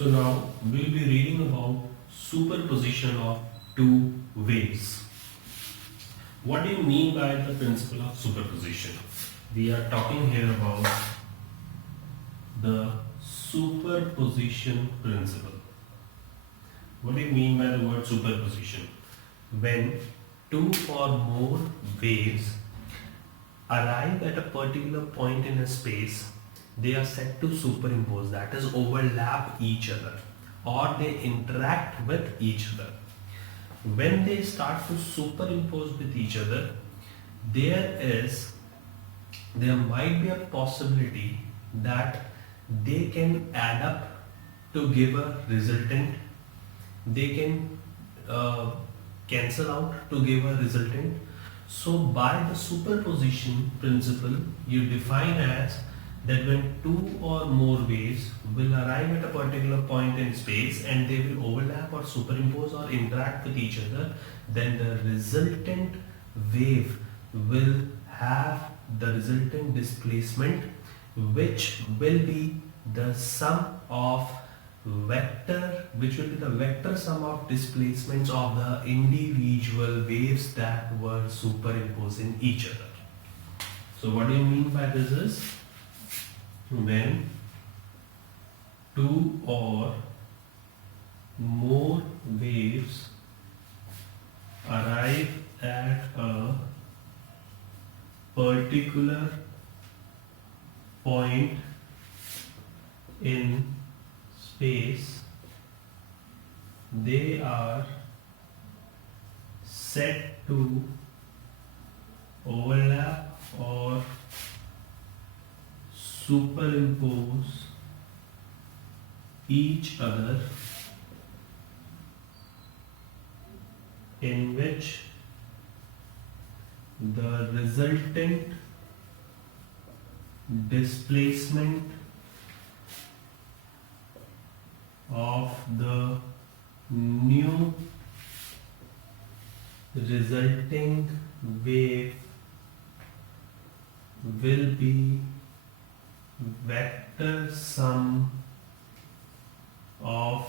So now we'll be reading about superposition of two waves. What do you mean by the principle of superposition? We are talking here about the superposition principle. What do you mean by the word superposition? When two or more waves arrive at a particular point in a space, they are said to superimpose, that is, overlap each other, or they interact with each other. When they start to superimpose with each other, there might be a possibility that they can add up to give a resultant. They can cancel out to give a resultant. So by the superposition principle, you define as that when two or more waves will arrive at a particular point in space and they will overlap or superimpose or interact with each other, then the resultant wave will have the resultant displacement, which will be the sum of the vector sum of displacements of the individual waves that were superimposing each other. So what do you mean by this is, when two or more waves arrive at a particular point in space, they are set to overlap or superimpose each other, in which the resultant displacement of the new resulting wave will be vector sum of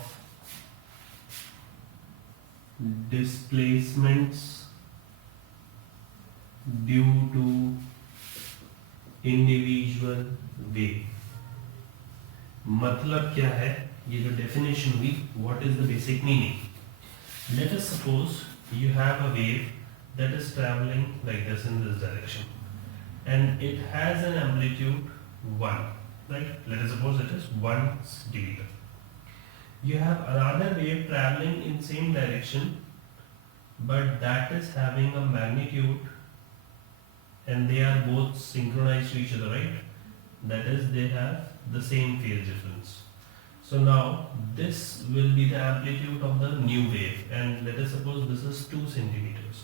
displacements due to individual wave. मतलब क्या है, ये जो definition हुई, what is the basic meaning? Let us suppose you have a wave that is traveling like this in this direction, and it has an amplitude 1, right? Let us suppose it is 1 centimeter. You have another wave traveling in same direction, but that is having a magnitude, and they are both synchronized to each other, right? That is, they have the same phase difference. So now this will be the amplitude of the new wave, and let us suppose this is 2 centimeters.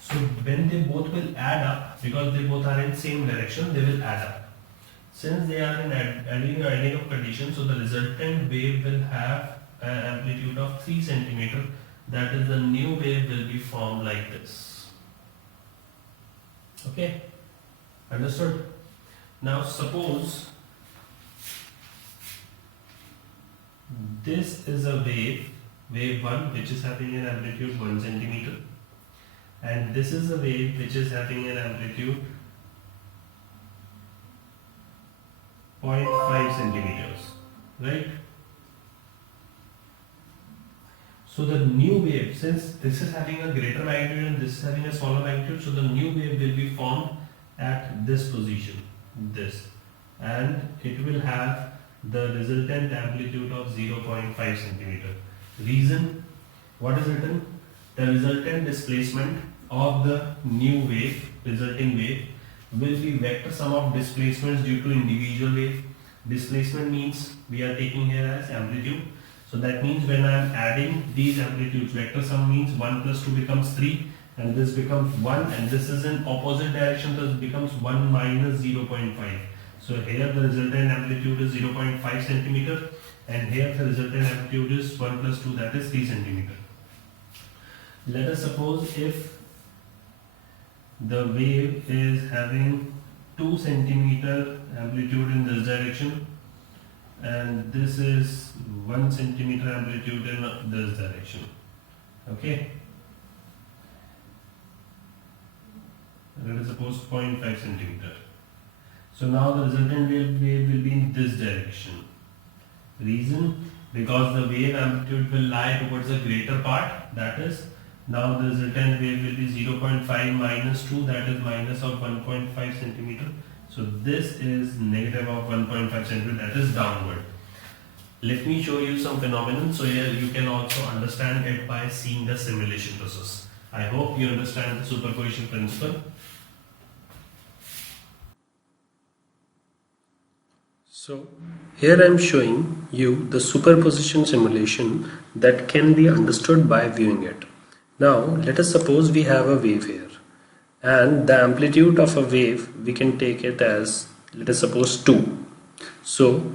So when they both will add up, because they both are in same direction, they will add up. Since they are in adding up condition, so the resultant wave will have an amplitude of 3 centimeter. That is, the new wave will be formed like this. Okay, understood? Now suppose this is a wave 1, which is having an amplitude 1 centimeter, and this is a wave which is having an amplitude 0.5 centimeters, right? So the new wave, since this is having a greater magnitude and this is having a smaller magnitude, so the new wave will be formed at this position, this, and it will have the resultant amplitude of 0.5 centimeter. Reason, what is written? The resultant displacement of the new wave, resulting wave, will be vector sum of displacements due to individual wave. Displacement means we are taking here as amplitude. So that means when I am adding these amplitudes, vector sum means 1 plus 2 becomes 3, and this becomes 1, and this is in opposite direction, so it becomes 1 minus 0.5. So here the resultant amplitude is 0.5 centimeter, and here the resultant amplitude is 1 plus 2, that is 3 centimeter. Let us suppose if the wave is having 2 centimeter amplitude in this direction and this is 1 centimeter amplitude in this direction. Okay, let us suppose 0.5 centimeter. So now the resultant wave will be in this direction. Reason, because the wave amplitude will lie towards the greater part, that is, now the resultant wave will be 0.5 minus 2, that is minus of 1.5 centimeter. So this is negative of 1.5 centimeter, that is downward. Let me show you some phenomenon so here you can also understand it by seeing the simulation process. I hope you understand the superposition principle. So here I am showing you the superposition simulation that can be understood by viewing it. Now let us suppose we have a wave here, and the amplitude of a wave we can take it as, let us suppose, 2. So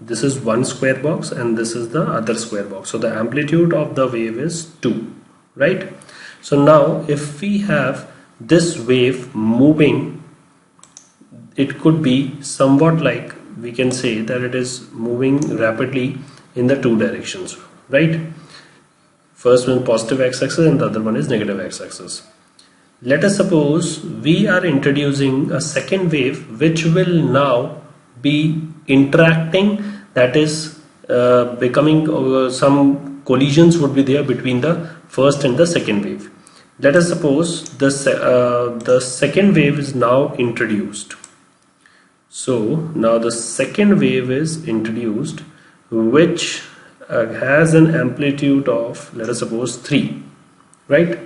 this is one square box and this is the other square box. So the amplitude of the wave is 2, right? So now if we have this wave moving, it could be somewhat like, we can say that it is moving rapidly in the two directions, right? First one positive x-axis and the other one is negative x-axis. Let us suppose we are introducing a second wave which will now be interacting, that is becoming some collisions would be there between the first and the second wave. Let us suppose the second wave is now introduced. So now the second wave is introduced, which has an amplitude of, let us suppose, 3, right?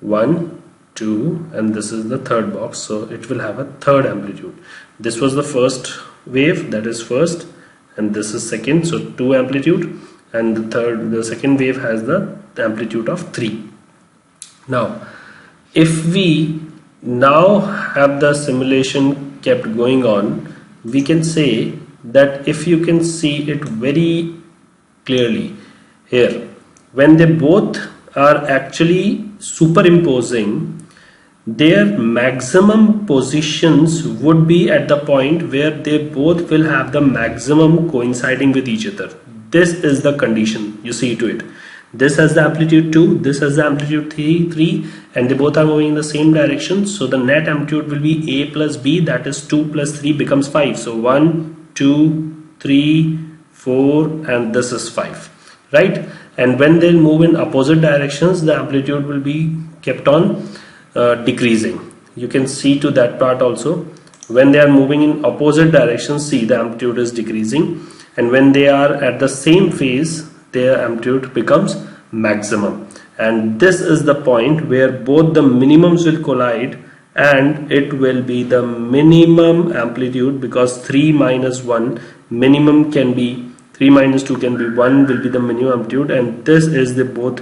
1, 2, and this is the third box, so it will have a third amplitude. This was the first wave, that is first, and this is second, so 2 amplitude, and the second wave has the amplitude of 3. Now if we now have the simulation kept going on, we can say that if you can see it very clearly here, when they both are actually superimposing, their maximum positions would be at the point where they both will have the maximum coinciding with each other. This is the condition, you see to it. This has the amplitude 2, this has the amplitude 3, and they both are moving in the same direction. So the net amplitude will be A plus B, that is 2 plus 3 becomes 5. So 1, 2, 3, 4, and this is 5, right? And when they'll move in opposite directions, the amplitude will be kept on decreasing. You can see to that part also. When they are moving in opposite directions, see the amplitude is decreasing, and when they are at the same phase, their amplitude becomes maximum. And this is the point where both the minimums will collide, and it will be the minimum amplitude, because 3 minus 1 minimum can be 3 minus 2 can be 1 will be the minimum amplitude, and this is the both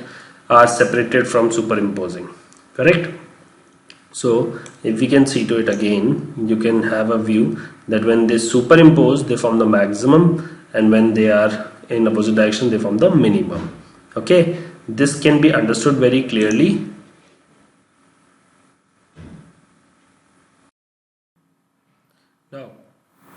are separated from superimposing, correct? So if we can see to it again, you can have a view that when they superimpose, they form the maximum, and when they are in opposite direction, they form the minimum. Okay, this can be understood very clearly. Now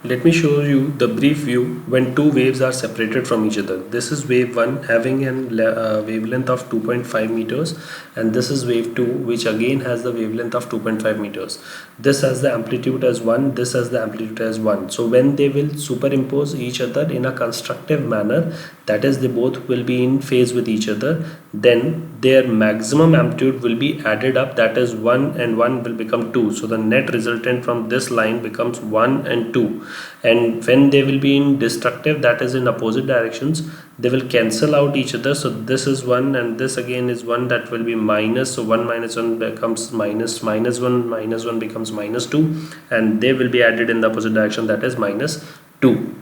let me show you the brief view when two waves are separated from each other. This is wave 1 having a wavelength of 2.5 meters, and this is wave 2 which again has the wavelength of 2.5 meters. This has the amplitude as 1, this has the amplitude as 1. So when they will superimpose each other in a constructive manner, that is they both will be in phase with each other, then their maximum amplitude will be added up, that is 1 and 1 will become 2. So the net resultant from this line becomes 1 and 2. And when they will be in destructive, that is in opposite directions, they will cancel out each other. So this is 1 and this again is 1, that will be minus. So 1 minus 1 becomes minus, minus 1 minus 1 becomes minus 2, and they will be added in the opposite direction, that is minus 2.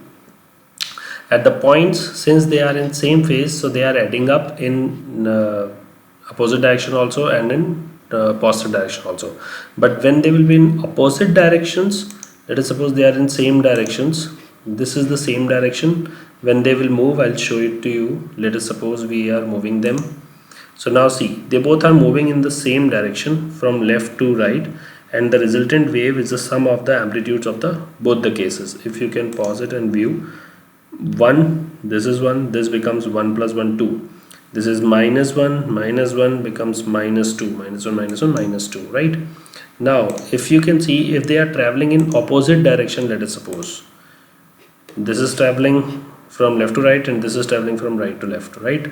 At the points, since they are in same phase, so they are adding up in opposite direction also and in positive direction also. But when they will be in opposite directions, let us suppose they are in same directions, this is the same direction. When they will move, I'll show it to you. Let us suppose we are moving them. So now see, they both are moving in the same direction from left to right, and the resultant wave is the sum of the amplitudes of the both the cases. If you can pause it and view, 1, this is 1, this becomes 1 plus 1 2, this is minus 1 becomes minus 2, minus 1 minus 1 minus 2, right? Now if you can see, if they are traveling in opposite direction, let us suppose this is traveling from left to right and this is traveling from right to left, right?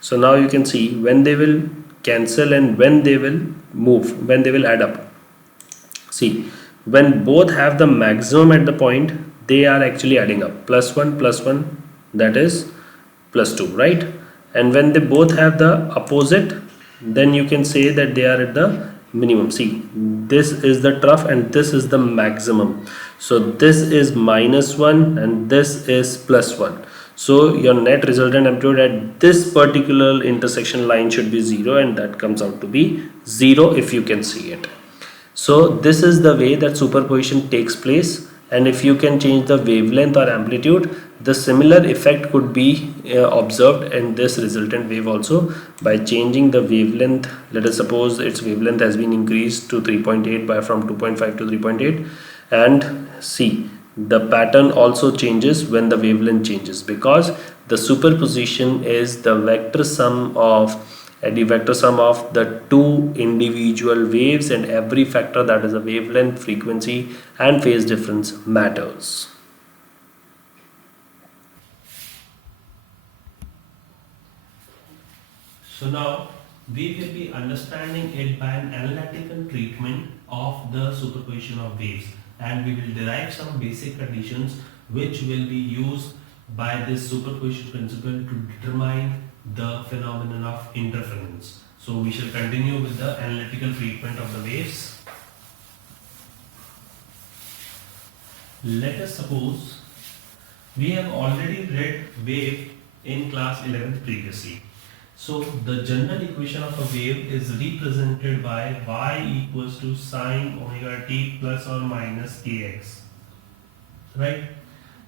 So now you can see when they will cancel and when they will move, when they will add up. See, when both have the maximum at the point, they are actually adding up. Plus 1, that is plus 2, right? And when they both have the opposite, then you can say that they are at the minimum. See, this is the trough and this is the maximum. So this is minus 1 and this is plus 1. So your net resultant amplitude at this particular intersection line should be 0, and that comes out to be 0 if you can see it. So this is the way that superposition takes place, and if you can change the wavelength or amplitude, the similar effect could be observed in this resultant wave also by changing the wavelength. Let us suppose its wavelength has been increased to 3.8 by from 2.5 to 3.8, and see the pattern also changes when the wavelength changes, because the superposition is the vector sum of the two individual waves, and every factor, that is a wavelength, frequency and phase difference, matters. So now we will be understanding it by an analytical treatment of the superposition of waves, and we will derive some basic conditions which will be used by this superposition principle to determine the phenomenon of interference. So we shall continue with the analytical treatment of the waves. Let us suppose we have already read wave in class 11th previously. So the general equation of a wave is represented by y equals to sine omega t plus or minus kx. Right?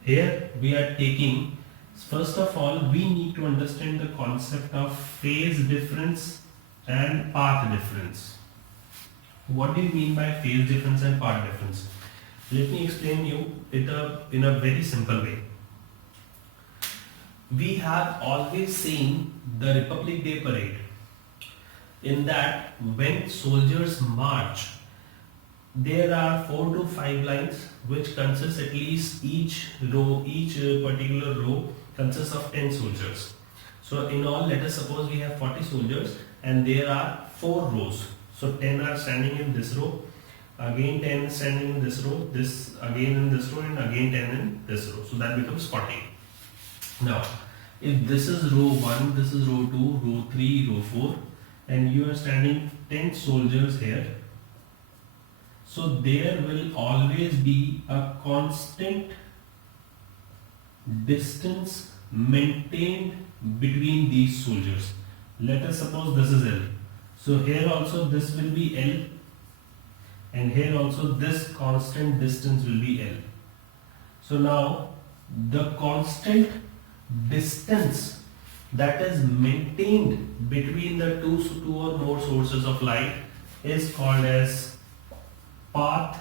Here we are taking, first of all, we need to understand the concept of phase difference and path difference. What do you mean by phase difference and path difference? Let me explain you it in a very simple way. We have always seen the Republic Day parade. In that, when soldiers march, there are 4 to 5 lines which consist at least each particular row consists of 10 soldiers. So in all, let us suppose we have 40 soldiers and there are 4 rows. So 10 are standing in this row, again 10 standing in this row, this again in this row, and again 10 in this row. So that becomes 40. Now, if this is row 1, this is row 2, row 3, row 4, and you are standing 10 soldiers here, so there will always be a constant distance maintained between these soldiers. Let us suppose this is L. So here also this will be L, and here also this constant distance will be L. So now the constant distance that is maintained between the two or more sources of light is called as path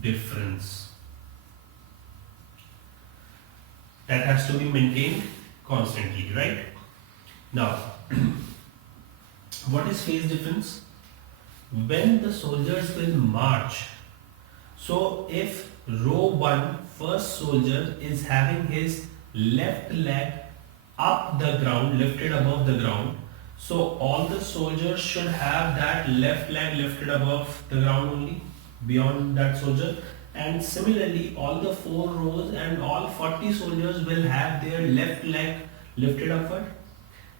difference. That has to be maintained constantly, right? Now, what is phase difference? When the soldiers will march, so if row 1, first soldier is having his left leg up the ground, lifted above the ground, so all the soldiers should have that left leg lifted above the ground only, beyond that soldier. And similarly, all the 4 rows and all 40 soldiers will have their left leg lifted upward.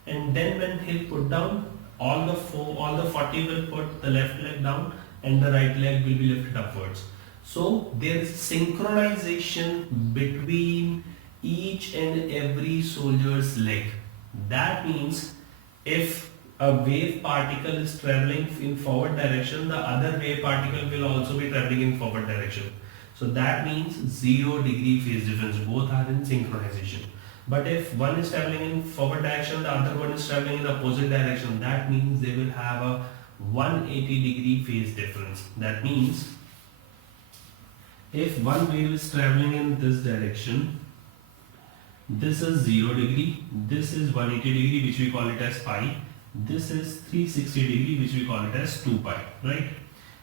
And then when he'll put down, all the 40 will put the left leg down and the right leg will be lifted upwards. So there is synchronization between each and every soldier's leg. That means if a wave particle is traveling in forward direction, the other wave particle will also be traveling in forward direction. So that means 0 degree phase difference. Both are in synchronization. But if one is traveling in forward direction, the other one is traveling in the opposite direction, that means they will have a 180 degree phase difference. That means if one wave is traveling in this direction This is 0 degree, this is 180 degree, which we call it as pi, this is 360 degree, which we call it as 2 pi, right?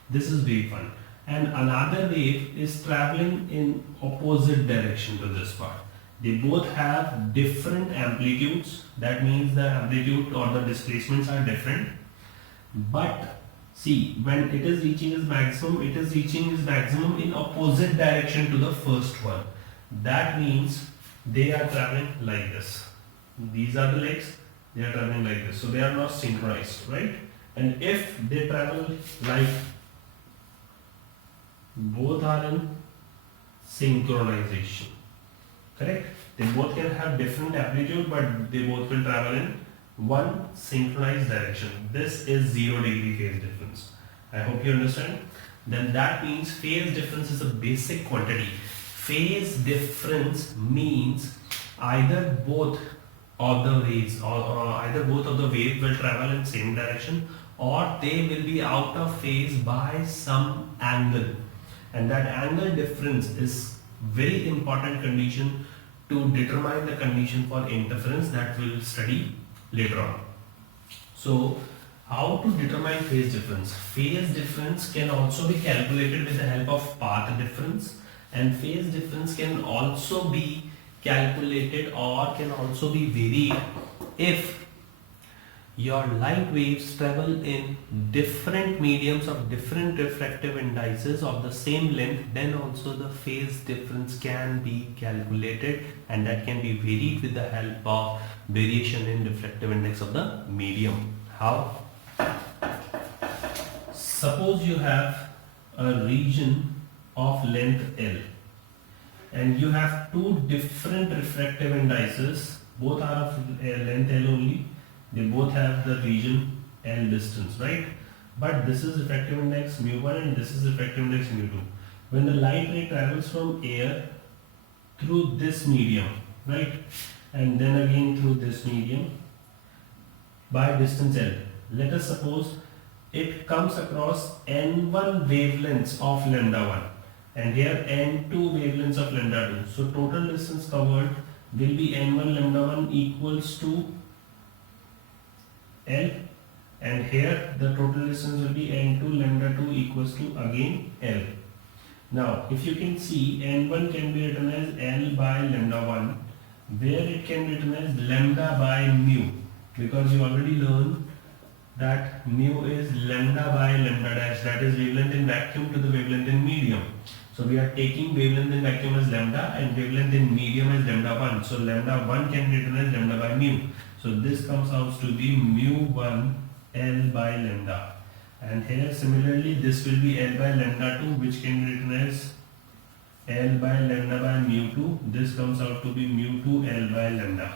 This is wave 1. And another wave is traveling in opposite direction to this part. They both have different amplitudes, that means the amplitude or the displacements are different. But see, when it is reaching its maximum, it is reaching its maximum in opposite direction to the first one. That means they are traveling like this. These are the legs, they are traveling like this. So they are not synchronized, right? And if they travel like both are in synchronization, correct? They both can have different amplitude, but they both will travel in one synchronized direction. This is 0 degree phase difference. I hope you understand. Then that means phase difference is a basic quantity. Phase difference means either both of the waves or either both of the waves will travel in same direction, or they will be out of phase by some angle. And that angle difference is very important condition to determine the condition for interference that we will study later on. So how to determine phase difference? Phase difference can also be calculated with the help of path difference, and phase difference can also be calculated or can also be varied if your light waves travel in different mediums of different refractive indices of the same length. Then also the phase difference can be calculated, and that can be varied with the help of variation in refractive index of the medium. How? Suppose you have a region of length L and you have two different refractive indices, both are of length L only, they both have the region L distance, right? But this is refractive index mu1 and this is refractive index mu2. When the light ray travels from air through this medium, right, and then again through this medium by distance L, let us suppose it comes across n1 wavelengths of lambda 1 and here n2 wavelengths of lambda 2. So total distance covered will be n1 lambda 1 equals to L, and here the total distance will be n2 lambda 2 equals to again L. Now if you can see, n1 can be written as L by lambda 1, where it can be written as lambda by mu, because you already learned that mu is lambda by lambda dash, that is wavelength in vacuum to the wavelength in medium. So we are taking wavelength in vacuum as lambda and wavelength in medium as lambda 1. So lambda 1 can be written as lambda by mu. So this comes out to be mu1 L by lambda. And here similarly this will be L by lambda 2, which can be written as L by lambda by mu2. This comes out to be mu2 L by lambda.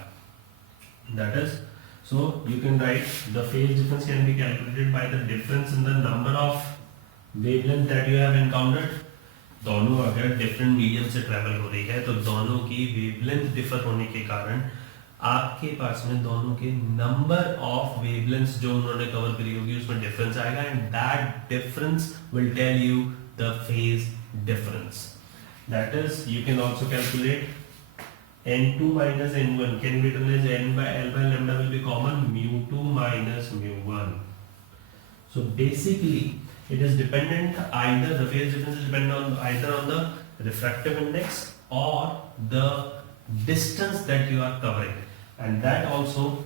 That is, so you can write the phase difference can be calculated by the difference in the number of wavelength that you have encountered. दोनों अगर different medium से travel हो रही है तो दोनों की wavelength differ होने के कारण आपके पास में दोनों के number of wavelengths जो उन्होंने cover करी होगी उसमें difference आएगा, and that difference will tell you the phase difference. That is, you can also calculate n2 minus n1 can be written as n by L by lambda will be common, mu2 minus mu1. So basically it is dependent, either the phase difference is dependent on either on the refractive index or the distance that you are covering, and that also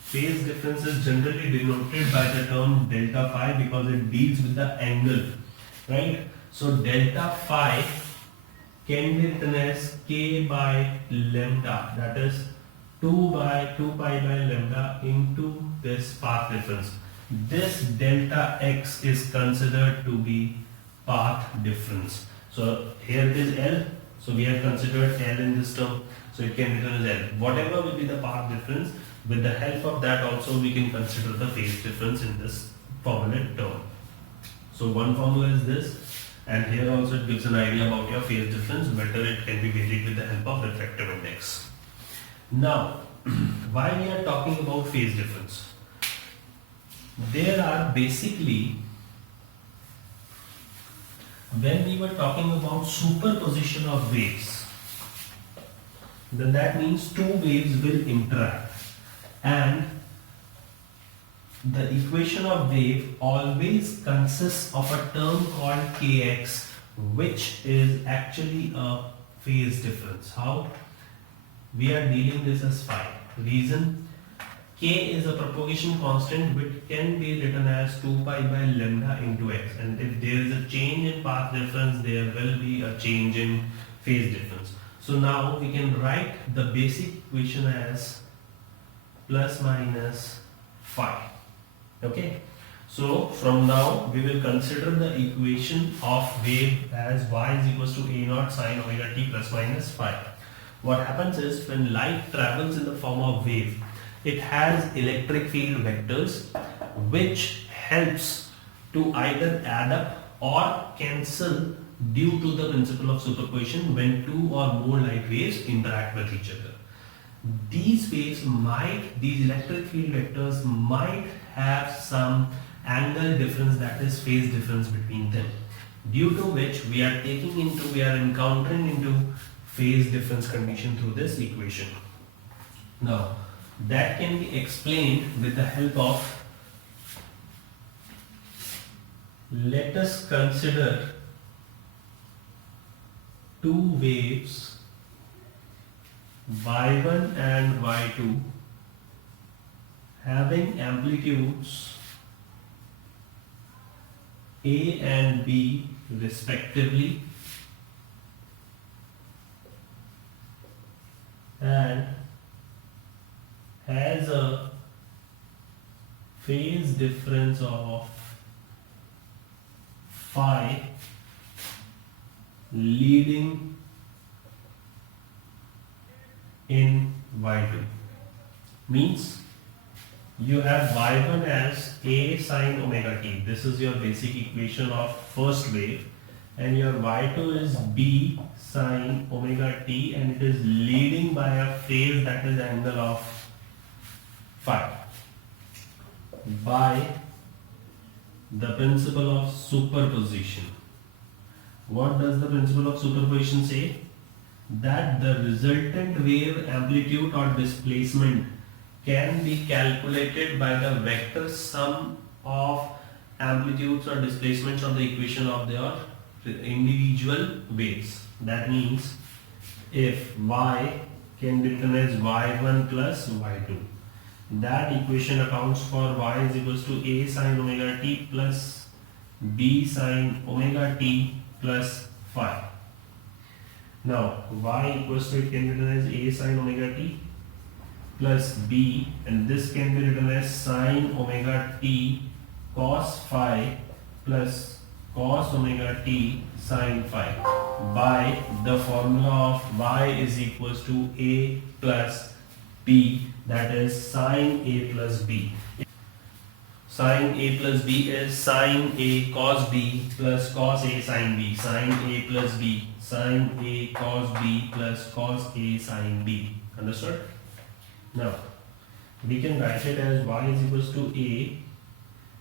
phase difference is generally denoted by the term delta phi because it deals with the angle, right? So delta phi can be written as k by lambda, that is 2 pi by lambda into this path difference. This delta x is considered to be path difference. So here it is L, so we have considered L in this term, so it can be written as L. Whatever will be the path difference, with the help of that also we can consider the phase difference in this formula term. So one formula is this, and here also it gives an idea about your phase difference, whether it can be varied with the help of refractive index. Now, why we are talking about phase difference? There are basically, when we were talking about superposition of waves, then that means two waves will interact, and the equation of wave always consists of a term called kx, which is actually a phase difference. How? We are dealing this as phi. Reason? K is a propagation constant which can be written as 2 pi by lambda into x, and if there is a change in path difference, there will be a change in phase difference. So now we can write the basic equation as plus minus phi. Okay, so from now we will consider the equation of wave as y is equals to a naught sine omega t plus minus phi. What happens is, when light travels in the form of wave, it has electric field vectors which helps to either add up or cancel due to the principle of superposition when two or more light waves interact with each other. These electric field vectors might have some angle difference, that is phase difference between them, due to which we are encountering into phase difference condition through this equation. Now that can be explained with the help of, let us consider two waves y1 and y2 having amplitudes A and B respectively, and has a phase difference of phi leading in y2. Means you have y1 as a sine omega t. This is your basic equation of first wave, and your y2 is b sine omega t, and it is leading by a phase that is angle of phi by the principle of superposition. What does the principle of superposition say? That the resultant wave amplitude or displacement can be calculated by the vector sum of amplitudes or displacements on the equation of their individual waves. That means if y can be written as y1 plus y2, that equation accounts for y is equals to a sine omega t plus b sine omega t plus phi. Now y equals to, it can be written as a sine omega t plus b, and this can be written as sine omega t cos phi plus cos omega t sine phi by the formula of y is equals to a plus b, that is sine a plus b. Sine a plus b is sine a cos b plus cos a sine b. Sine a plus b, sine a cos b plus cos a sine b. Understood? Now we can write it as y is equals to a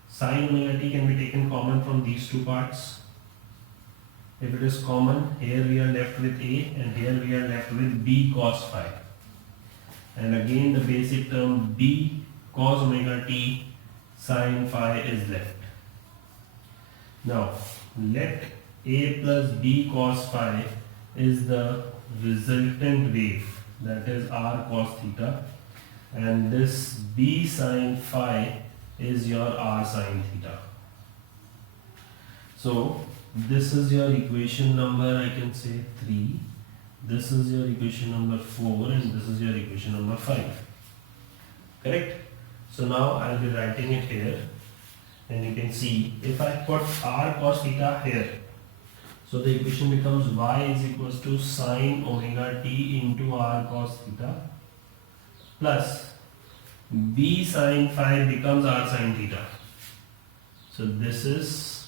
sine omega t can be taken common from these two parts. If it is common, here we are left with a, and here we are left with b cos phi. And again the basic term b cos omega t sine phi is left. Now let a plus b cos phi is the resultant wave, that is r cos theta, and this b sine phi is your r sine theta. So this is your equation number, I can say 3, this is your equation number 4, and this is your equation number 5. Correct? So now I will be writing it here, and you can see if I put r cos theta here, so the equation becomes y is equals to sine omega t into r cos theta plus b sine phi becomes r sine theta. So this is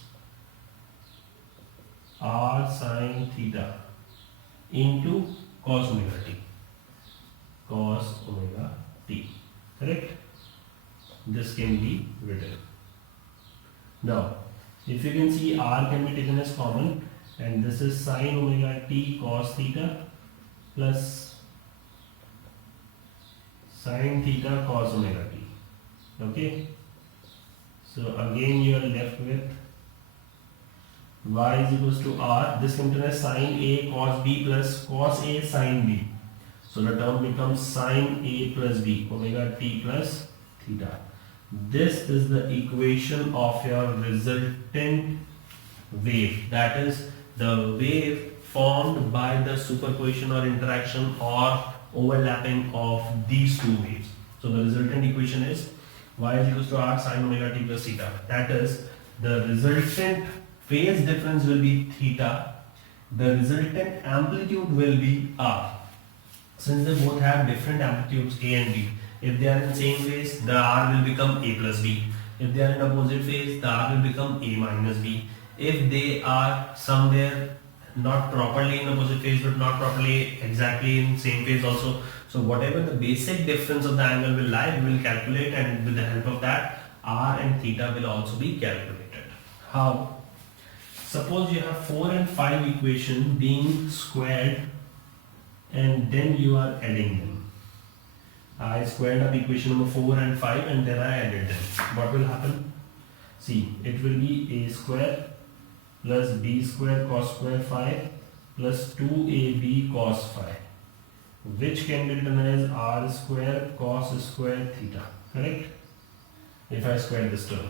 r sine theta into cos omega t. Cos omega t. Correct? This can be written. Now, if you can see, r can be taken as common, and this is sine omega t cos theta plus Sine theta cos omega t. Okay. So again you are left with y is equals to r. This can be written as sine a cos b plus cos a sine b. So the term becomes sine a plus b omega t plus theta. This is the equation of your resultant wave. That is the wave formed by the superposition or interaction or overlapping of these two waves. So the resultant equation is y is equals to r sine omega t plus theta. That is the resultant phase difference will be theta. The resultant amplitude will be r. Since they both have different amplitudes a and b, if they are in same phase, the r will become a plus b. If they are in opposite phase, the r will become a minus b. If they are somewhere not properly in opposite phase but not properly exactly in same phase also, so whatever the basic difference of the angle will lie, we will calculate, and with the help of that r and theta will also be calculated. How? Suppose you have 4 and 5 equation being squared and then you are adding them. I squared up equation number 4 and 5 and then I added them. What will happen? See, it will be a square plus b square cos square 5 plus 2ab cos 5, which can be written as r square cos square theta, correct? If I square this term.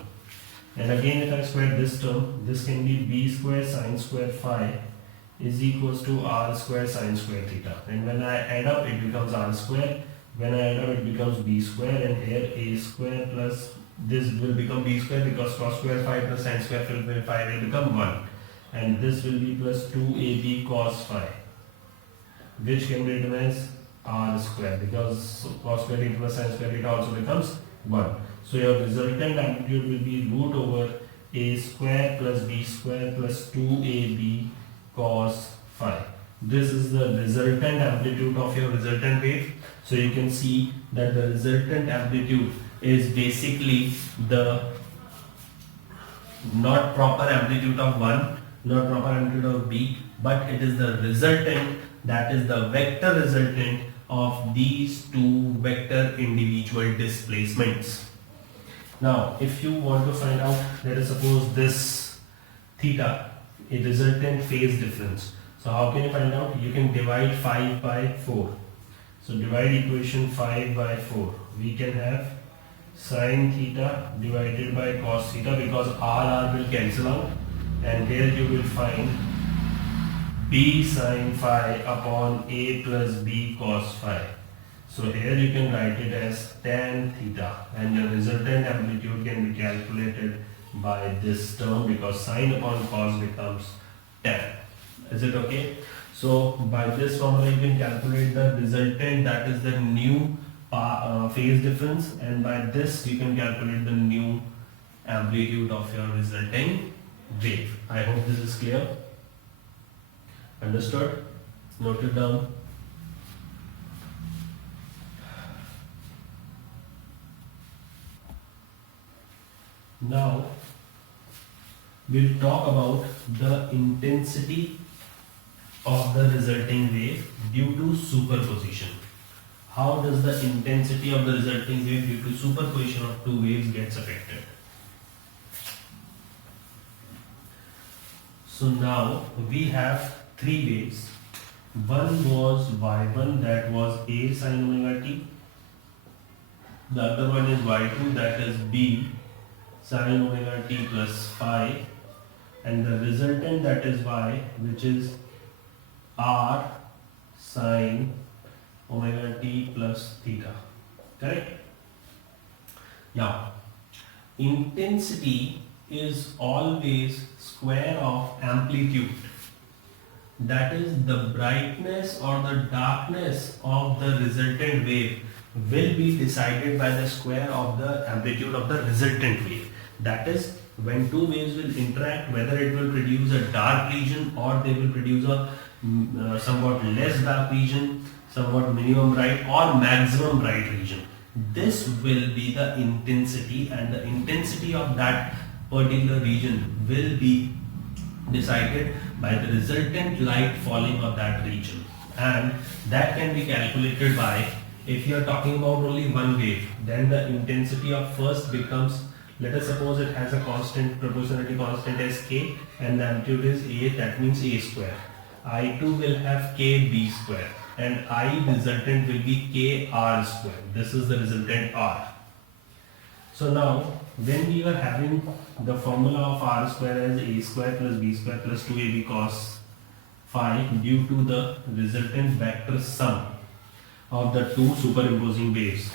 And again if I square this term, this can be b square sin square 5 is equals to r square sin square theta. And when I add up, it becomes r square. When I add up, it becomes b square, and here a square plus this will become b square because cos square 5 plus sin square 5 will become 1. And this will be plus 2ab cos 5, which can be written as r square because cos square theta plus sin square theta also becomes 1. So your resultant amplitude will be root over a square plus b square plus 2ab cos 5. This is the resultant amplitude of your resultant wave. So you can see that the resultant amplitude is basically the not proper amplitude of 1, not proper amplitude of b, but it is the resultant, that is the vector resultant of these two vector individual displacements. Now if you want to find out, let us suppose this theta, a resultant phase difference. So how can you find out? You can divide 5 by 4. So divide equation 5 by 4. We can have sin theta divided by cos theta because r will cancel out, and here you will find b sin phi upon a plus b cos phi. So here you can write it as tan theta, and your resultant amplitude can be calculated by this term because sin upon cos becomes tan. Is it okay? So by this formula you can calculate the resultant, that is the new phase difference, and by this you can calculate the new amplitude of your resulting wave. I hope this is clear. Understood? Note it down. Now we'll talk about the intensity of the resulting wave due to superposition. How does the intensity of the resulting wave due to superposition of two waves gets affected? So now we have three waves. One was y1, that was a sin omega t. The other one is y2, that is b sin omega t plus phi, and the resultant, that is y, which is r sin omega t plus theta. Correct? Now, intensity is always square of amplitude. That is, the brightness or the darkness of the resultant wave will be decided by the square of the amplitude of the resultant wave. That is, when two waves will interact, whether it will produce a dark region or they will produce a somewhat less dark region, somewhat minimum bright or maximum bright region. This will be the intensity, and the intensity of that particular region will be decided by the resultant light falling on that region, and that can be calculated by If you are talking about only one wave, then the intensity of first becomes, let us suppose it has a constant, proportionality constant as k, and the amplitude is a, that means a square. I2 will have kb square, and I resultant will be kr square. This is the resultant r. So now, when we were having the formula of r square as a square plus b square plus 2ab cos phi due to the resultant vector sum of the two superimposing waves.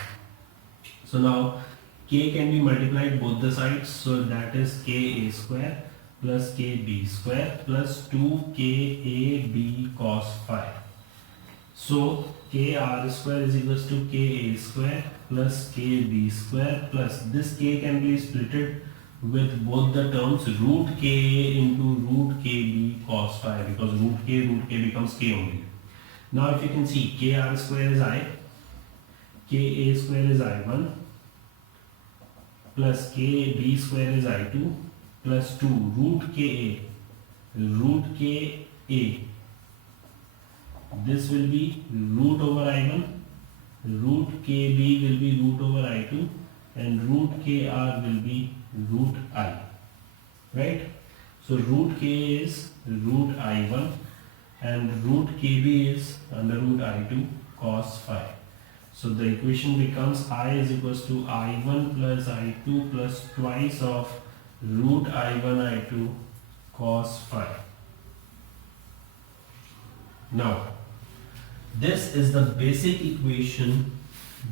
So now k can be multiplied both the sides, so that is ka square plus kb square plus 2kab cos phi. So kr square is equals to ka square plus kb square plus this k can be splitted with both the terms root ka into root kb cos phi, because root k becomes k only. Now if you can see, kr square is I, ka square is I1 plus kb square is I2 plus 2 root ka, this will be root over I1, root kb will be root over I2, and root kr will be root I, right? So root k is root I1 and root kb is under root I2 cos phi. So the equation becomes I is equals to I1 plus I2 plus twice of root I1 I2 cos phi. Now this is the basic equation,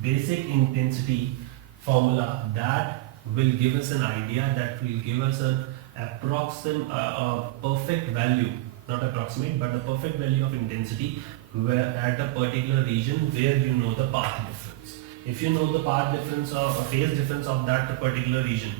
basic intensity formula that will give us an idea, that will give us an approximate, perfect value, not approximate, but the perfect value of intensity where at a particular region where you know the path difference. If you know the path difference or phase difference of that particular region,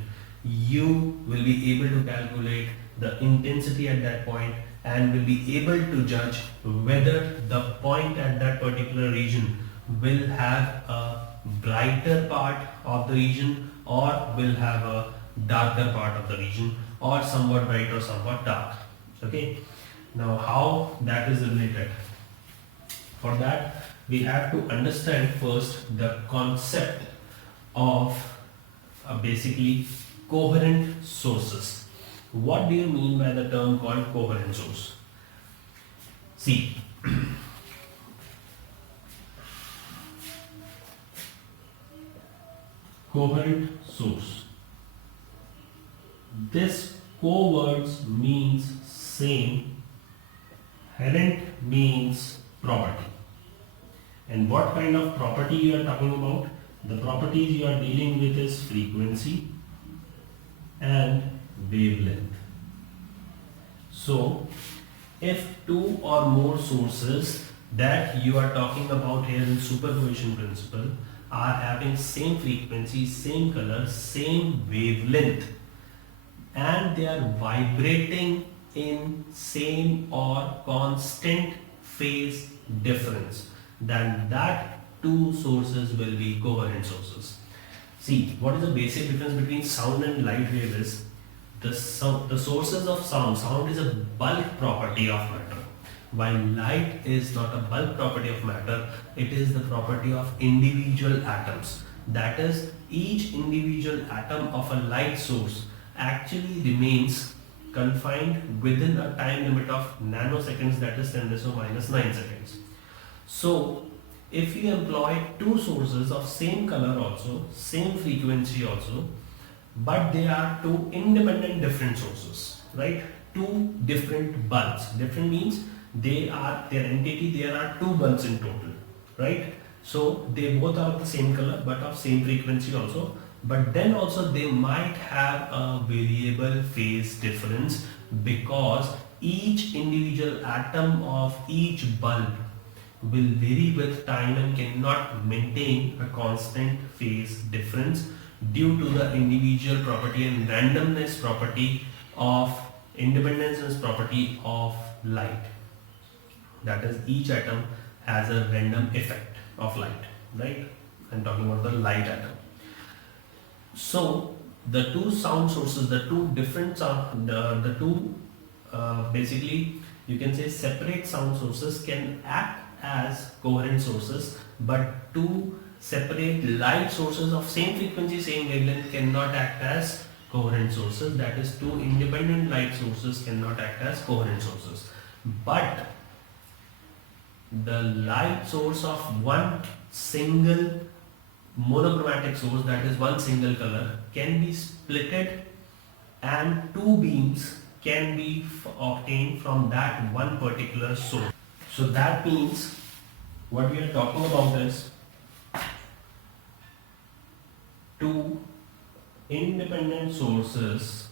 you will be able to calculate the intensity at that point and will be able to judge whether the point at that particular region will have a brighter part of the region or will have a darker part of the region, or somewhat bright or somewhat dark. Okay. Now how that is related? For that we have to understand first the concept of basically coherent sources. What do you mean by the term called coherent source? See, coherent source. This co-words means same, herent means property. And what kind of property you are talking about? The properties you are dealing with is frequency and wavelength. So if two or more sources that you are talking about here in superposition principle are having same frequency, same color, same wavelength, and they are vibrating in same or constant phase difference, then that two sources will be coherent sources. See, what is the basic difference between sound and light wave is the sources of sound is a bulk property of matter, while light is not a bulk property of matter, it is the property of individual atoms. That is, each individual atom of a light source actually remains confined within a time limit of nanoseconds, that is 10 to the minus 9 seconds. So if you employ two sources of same color also, same frequency also, but they are two independent different sources, right? Two different bulbs. Different means they are their entity, there are two bulbs in total, right? So they both are of the same color but of same frequency also, but then also they might have a variable phase difference because each individual atom of each bulb will vary with time and cannot maintain a constant phase difference due to the individual property and randomness property of independence property of light. That is, each atom has a random effect of light, right? I'm talking about the light atom. So the two sound sources, the two different sound, basically you can say separate sound sources can act as coherent sources, but two separate light sources of same frequency, same wavelength cannot act as coherent sources. That is, two independent light sources cannot act as coherent sources. But the light source of one single monochromatic source, that is one single color, can be splitted and two beams can be obtained from that one particular source. So that means what we are talking about is two independent sources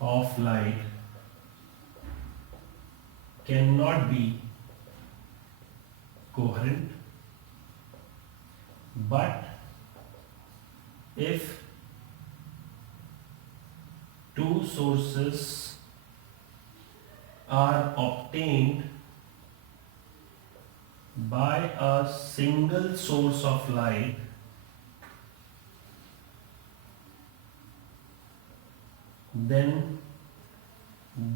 of light cannot be coherent, but if two sources are obtained by a single source of light, then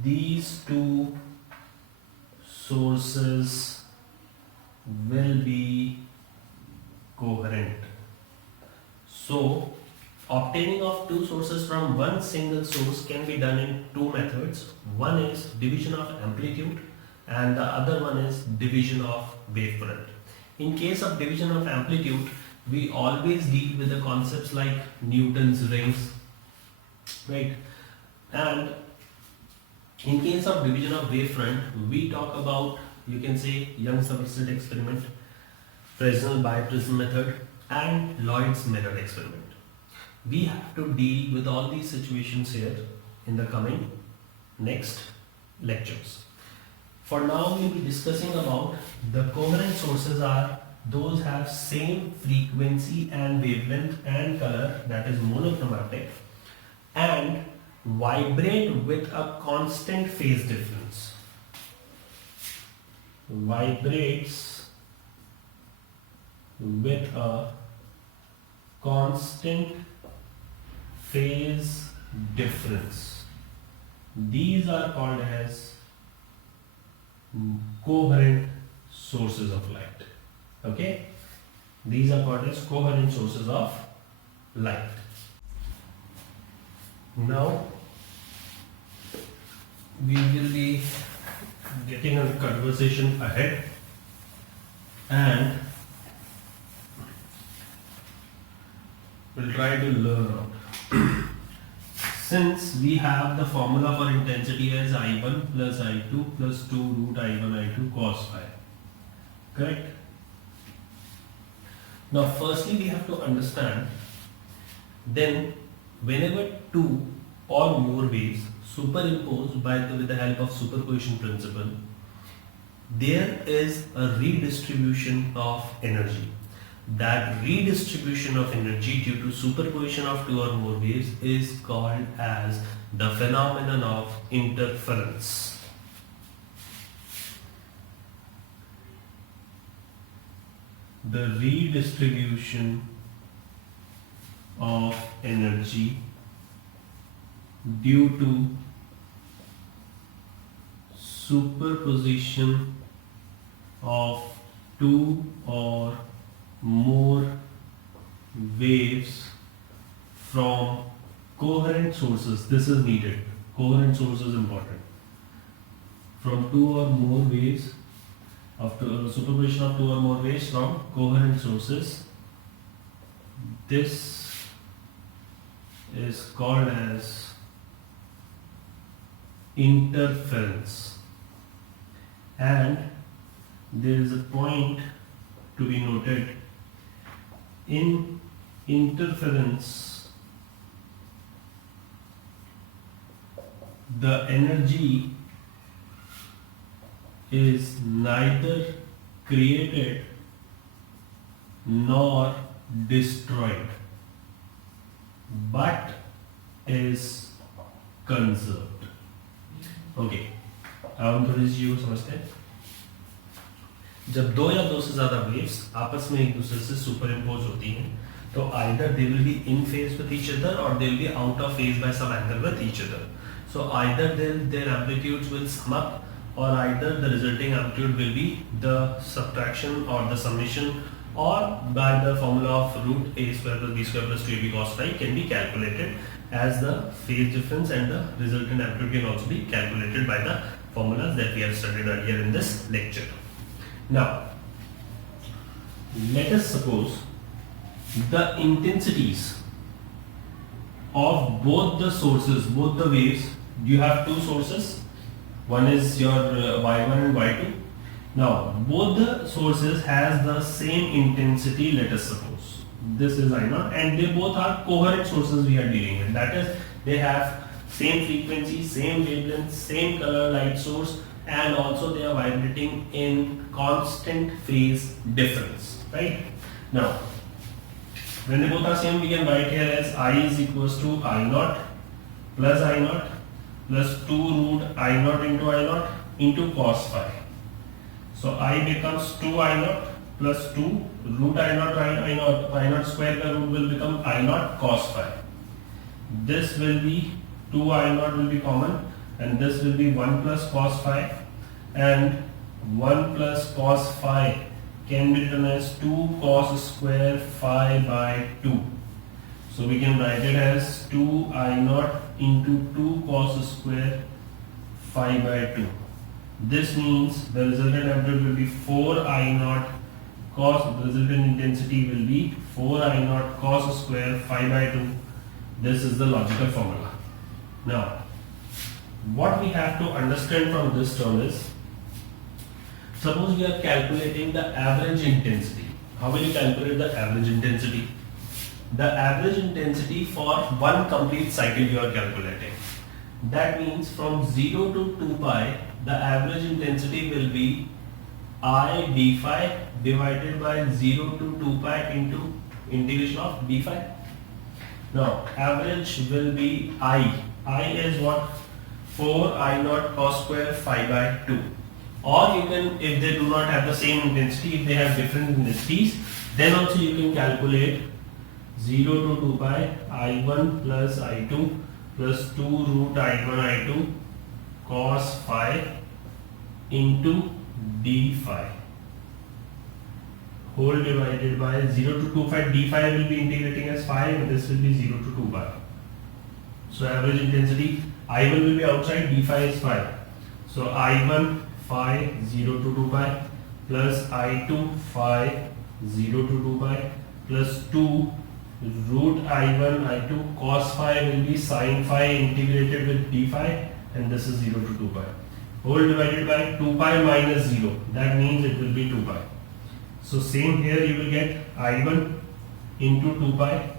these two sources will be coherent. So obtaining of two sources from one single source can be done in two methods. One is division of amplitude and the other one is division of wavefront. In case of division of amplitude, we always deal with the concepts like Newton's rings, right? And in case of division of wavefront, we talk about, you can say, Young-Summers experiment, Fresnel biprism method, and Lloyd's mirror experiment. We have to deal with all these situations here in the coming next lectures. For now, we will be discussing about the coherent sources are those have same frequency and wavelength and color, that is monochromatic, and vibrate with a constant phase difference. Vibrates with a constant phase difference. These are called as coherent sources of light. Okay, these are called as coherent sources of light. Now we will be getting a conversation ahead, and we'll try to learn out. Since we have the formula for intensity as I1 plus I2 plus 2 root I1 I2 cos phi, correct? Now firstly we have to understand, then whenever two or more waves superimposed with the help of superposition principle, there is a redistribution of energy. That redistribution of energy due to superposition of two or more waves is called as the phenomenon of interference. The redistribution of energy due to superposition of two or more waves from coherent sources. This is needed. Coherent source is important. From two or more waves, after superposition of two or more waves from coherent sources, this is called as interference. And there is a point to be noted. In interference, the energy is neither created nor destroyed, but is conserved. Okay, अब थोड़ी सी चीज़ समझते हैं. जब दो या दो से ज़्यादा वेव्स आपस में एक दूसरे से सुपर इम्पोज होती हैं, तो either they will be in phase with each other or they will be out of phase by some angle with each other. So either their amplitudes will sum up, or either the resulting amplitude will be the subtraction or the summation, or by the formula of root a square plus b square plus 2ab cos phi can be calculated as the phase difference, and the resultant amplitude can also be calculated by the formulas that we have studied earlier in this lecture. Now, let us suppose the intensities of both the sources, both the waves. You have two sources, one is your y1 and y2. Now both the sources has the same intensity. Let us suppose this is I0, and they both are coherent sources we are dealing with. That is, they have same frequency, same wavelength, same color light source, and also they are vibrating in constant phase difference, right? Now when they both are same, we can write here as I is equals to I0 plus 2 root I0 into cos phi. So I becomes 2 I0 plus 2 root I0 square का root will become I0 cos phi. This will be 2 I0 will be common, and this will be 1 plus cos phi, and 1 plus cos phi can be written as 2 cos square phi by 2. So we can write it as 2 I0 into 2 cos square phi by 2. This means the resultant amplitude will be 4 I0 cos, the resultant intensity will be 4 I0 cos square phi by 2. This is the logical formula. Now, what we have to understand from this term is, suppose we are calculating the average intensity. How will you calculate the average intensity? The average intensity for one complete cycle you are calculating. That means from 0 to 2 pi, the average intensity will be I d phi divided by 0 to 2 pi into integration of d phi. Now, average will be I. I is what? 4 I0 cos square phi by 2. Or you can, if they do not have the same intensity, if they have different intensities, then also you can calculate 0 to 2 pi I1 plus I2 plus 2 root I1 I2 cos phi into d phi whole divided by 0 to 2 phi. D phi will be integrating as phi, and this will be 0 to 2 pi. So average intensity I1 will be outside, d phi is phi. So I1 phi 0 to 2 pi plus I2 phi 0 to 2 pi plus 2 root I1 I2 cos phi will be sin phi integrated with d phi, and this is 0 to 2 pi whole divided by 2 pi minus 0. That means it will be 2 pi. So same here, you will get I1 into 2 pi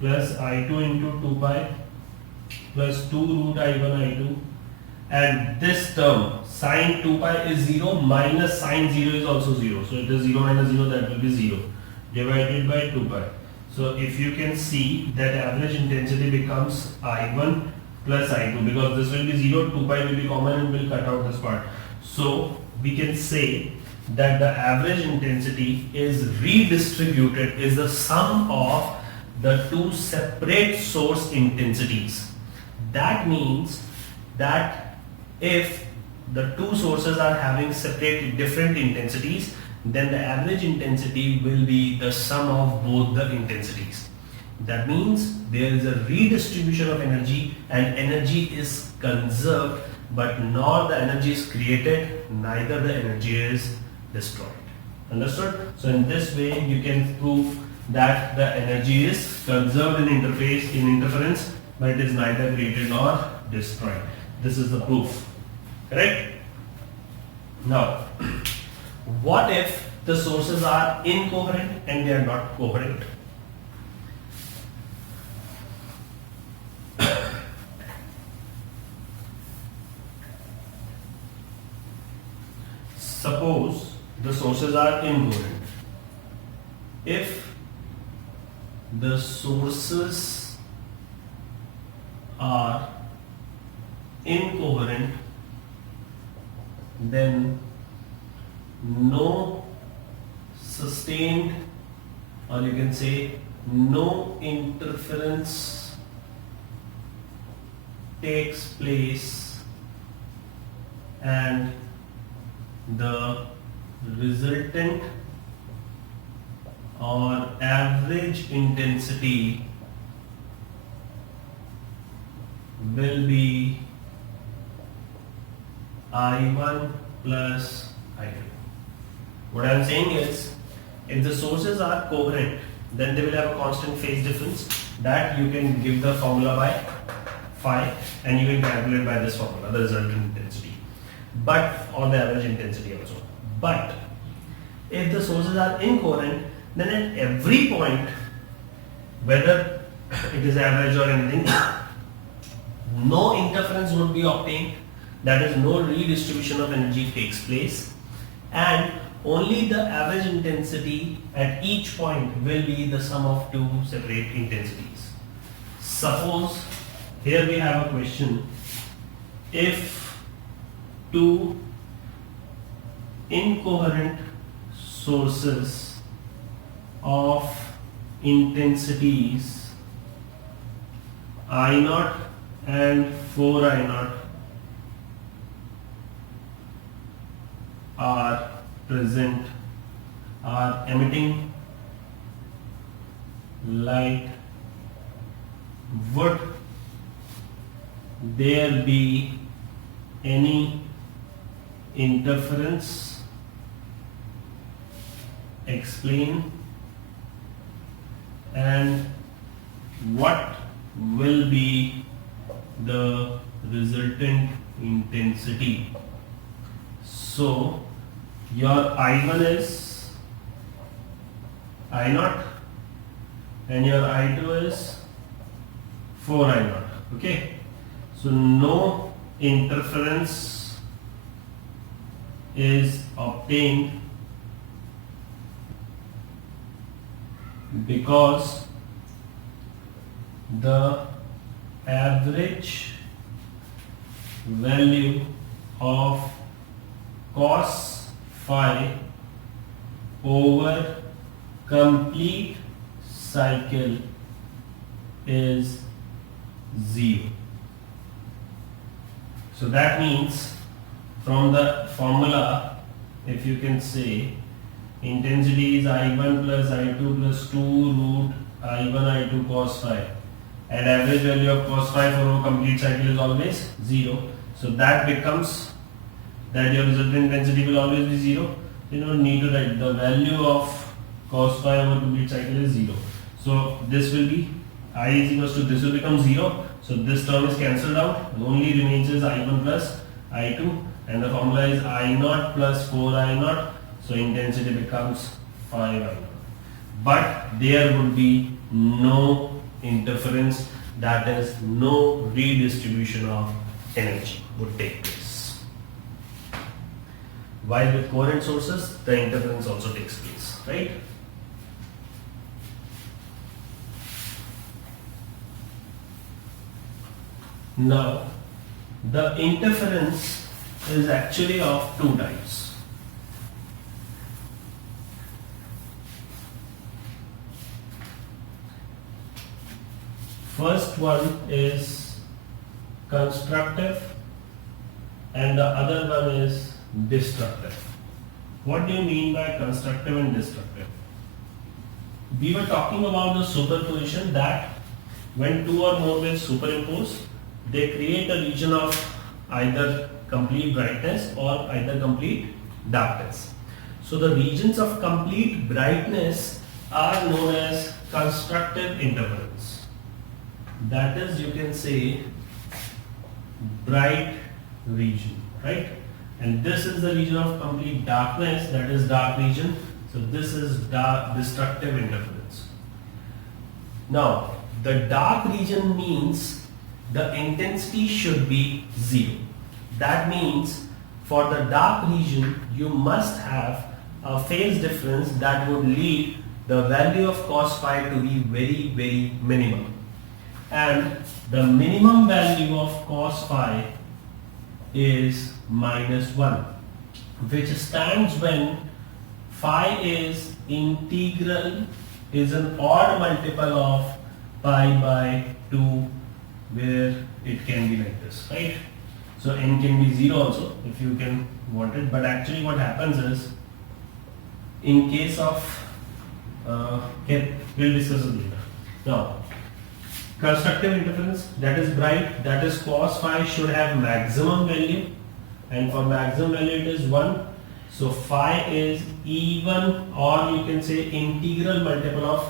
plus I2 into 2 pi plus 2 root I1 I2, and this term sin 2 pi is 0 minus sin 0 is also 0. So it is 0 minus 0, that will be 0 divided by 2 pi. So if you can see that average intensity becomes I1 plus I2, because this will be 0, 2 pi will be common and will cut out this part. So we can say that the average intensity is redistributed, is the sum of the two separate source intensities. That means that if the two sources are having separate different intensities, then the average intensity will be the sum of both the intensities. That means there is a redistribution of energy, and energy is conserved, but nor the energy is created, neither the energy is destroyed. Understood? So in this way you can prove that the energy is conserved in interference, but it is neither created nor destroyed. This is the proof. Correct? Now, what if the sources are incoherent and they are not coherent? Suppose the sources are incoherent. If the sources are incoherent, then no sustained, or you can say no interference takes place and the resultant or average intensity will be I1 plus I2. What I am saying is, if the sources are coherent, then they will have a constant phase difference that you can give the formula by phi and you can calculate by this formula the resultant intensity, but or the average intensity also. But if the sources are incoherent, then at every point, whether it is average or anything, no interference would be obtained, that is, no redistribution of energy takes place, and only the average intensity at each point will be the sum of two separate intensities. Suppose here we have a question: if two incoherent sources of intensities I0 and 4I0 are present, are emitting light, would there be any interference? Explain. And what will be the resultant intensity? So your I1 is I0 and your I2 is 4I0. Okay, so no interference is obtained because the average value of cos phi over complete cycle is 0. So that means from the formula, if you can say, intensity is I1 plus I2 plus 2 root I1 I2 cos phi, and average value of cos phi for a complete cycle is always 0. So that becomes that your resultant intensity will always be 0. You don't need to write the value of cos phi over complete cycle is 0. So this will be I is equals to, this will become 0. So this term is cancelled out. Only remains is I1 plus I2, and the formula is I0 plus 4I0. So intensity becomes 5I0. But there would be no interference, that is, no redistribution of energy would take place. While with coherent sources, the interference also takes place, right? Now, the interference is actually of two types. First one is constructive and the other one is destructive. What do you mean by constructive and destructive? We were talking about the superposition, that when two or more waves superimpose, they create a region of either complete brightness or either complete darkness. So the regions of complete brightness are known as constructive interference. That is, you can say, bright region, right? And this is the region of complete darkness, that is dark region. So this is dark destructive interference. Now, the dark region means the intensity should be 0. That means for the dark region, you must have a phase difference that would lead the value of cos phi to be very, very minimum. And the minimum value of cos phi is -1, which stands when phi is integral, is an odd multiple of pi by 2 where it can be like this, right? So n can be 0 also if you can want it, but actually what happens is, in case of we'll discuss it later. Now, constructive interference, that is bright, that is cos phi should have maximum value, and for maximum value it is 1. So phi is even, or you can say integral multiple of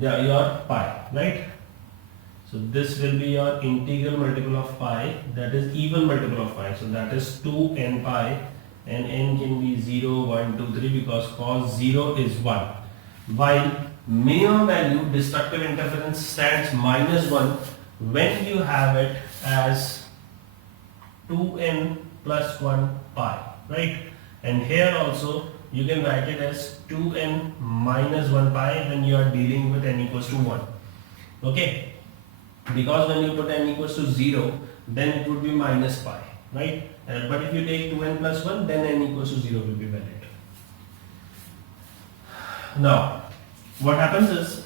your pi, right? So this will be your integral multiple of pi, that is even multiple of pi. So that is 2n pi, and n can be 0, 1, 2, 3 because cos 0 is 1. While minimum value destructive interference stands -1 when you have it as 2n plus 1 pi, right? And here also you can write it as 2n minus 1 pi when you are dealing with n equals to 1. Okay? Because when you put n equals to 0, then it would be minus pi, right? But if you take 2n plus 1, then n equals to 0 will be valid. Now, what happens is,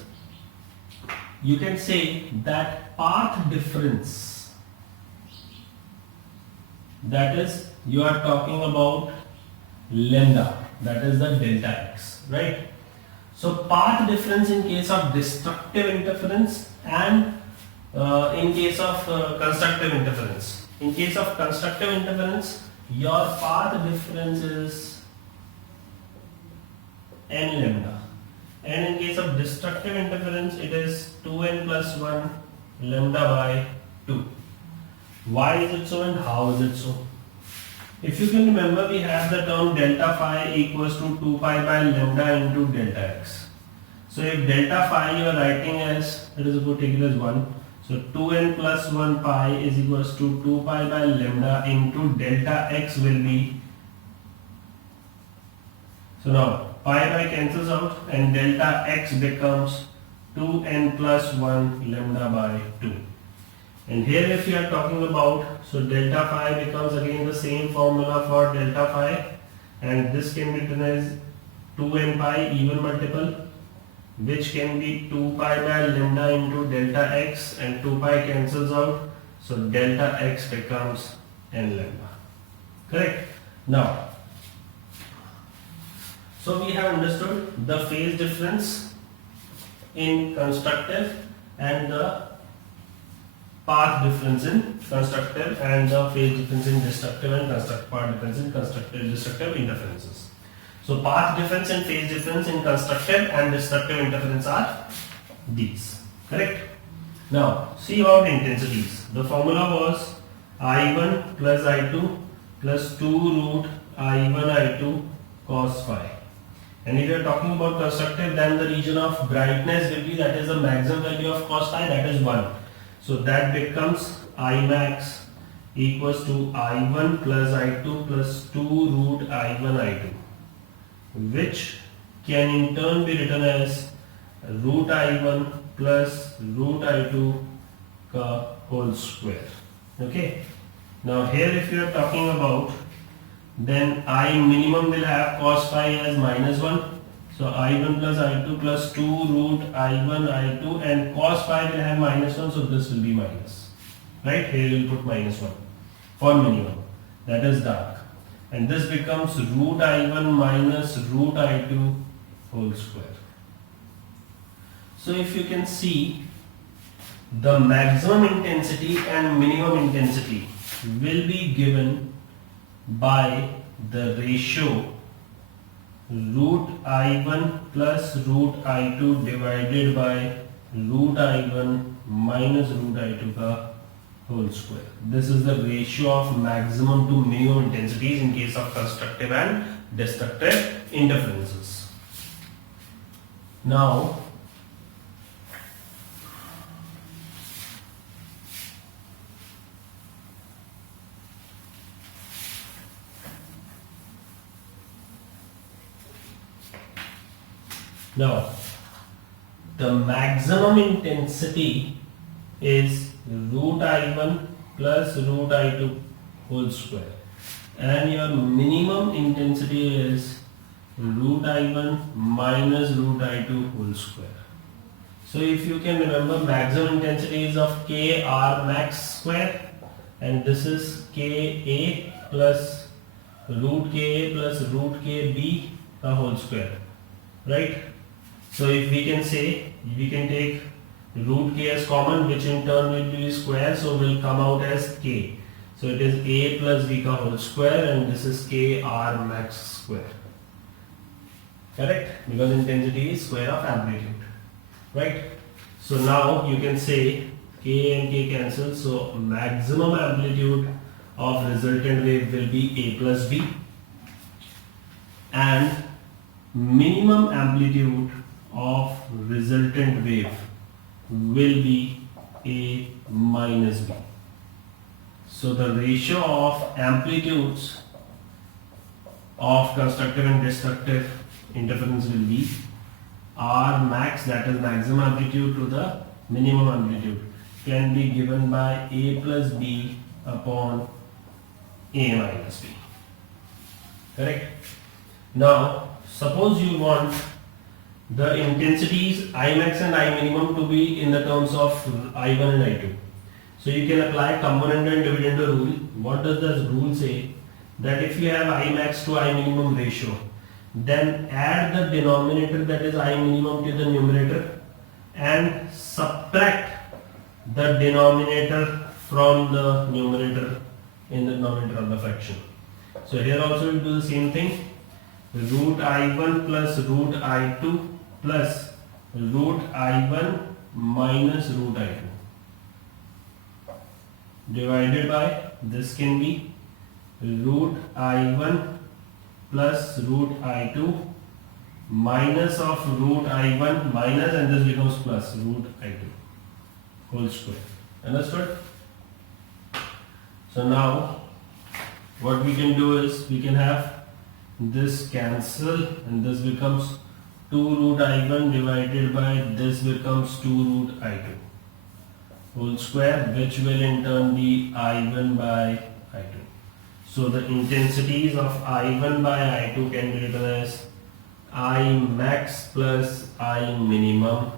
you can say that path difference, that is, you are talking about lambda, that is the delta x, right? So path difference in case of destructive interference and in case of constructive interference. In case of constructive interference, your path difference is n lambda, and in case of destructive interference it is 2n plus 1 lambda by 2. Why is it so and how is it so? If you can remember, we have the term delta phi equals to 2 pi by lambda into delta x. So if delta phi you are writing as, let us go take it as 1. So 2n plus 1 pi is equals to 2 pi by lambda into delta x will be, so now pi by cancels out and delta x becomes 2n plus 1 lambda by 2. And here if you are talking about, so delta phi becomes again the same formula for delta phi, and this can be written as 2n pi even multiple, which can be 2 pi by lambda into delta x, and 2 pi cancels out, so delta x becomes n lambda. Correct? Now, so we have understood the phase difference in constructive and the path difference in constructive and the phase difference in destructive and path difference in constructive destructive interferences. So path difference and phase difference in constructive and destructive interference are these. Correct? Now see about intensities. The formula was I1 plus I2 plus 2 root I1 I2 cos phi. And if you are talking about constructive, then the region of brightness will be, that is the maximum value of cos phi, that is 1. So that becomes I max equals to I1 plus I2 plus 2 root I1 I2, which can in turn be written as root I1 plus root I2 ka whole square. Okay. Now here if you are talking about, then I minimum will have cos phi as -1. So I1 plus I2 plus 2 root I1 I2, and cos phi will have -1, so this will be minus. Right? Here you will put -1 for minimum. That is dark. And this becomes root I1 minus root I2 whole square. So if you can see, the maximum intensity and minimum intensity will be given by the ratio root I1 plus root I2 divided by root I1 minus root I2 ka whole square. This is the ratio of maximum to minimum intensities in case of constructive and destructive interferences. Now, the maximum intensity is root I1 plus root I2 whole square, and your minimum intensity is root I1 minus root I2 whole square. So if you can remember, maximum intensity is of K R max square, and this is Ka plus root Ka plus root Kb the whole square, right? So if we can say, we can take root K as common, which in turn will be square, so will come out as K. So it is A plus B ka whole square, and this is K R max square. Correct? Because intensity is square of amplitude. Right? So now you can say K and K cancel, so maximum amplitude of resultant wave will be A plus B, and minimum amplitude of resultant wave will be A minus B. So the ratio of amplitudes of constructive and destructive interference will be R max, that is maximum amplitude, to the minimum amplitude, can be given by A plus B upon A minus B. Correct? Now suppose you want the intensities I max and I minimum to be in the terms of I1 and I2. So you can apply component and dividend rule. What does this rule say? That if you have I max to I minimum ratio, then add the denominator, that is I minimum, to the numerator, and subtract the denominator from the numerator in the denominator of the fraction. So here also we do the same thing. Root I1 plus root I2 plus root I1 minus root I2 divided by, this can be root I1 plus root I2 minus of root I1 minus, and this becomes plus root I2 whole square. Understood? So now what we can do is, we can have this cancel, and this becomes 2 root I1 divided by, this becomes 2 root I2 whole square, which will in turn be I1 by I2. So the intensities of I1 by I2 can be written as I max plus I minimum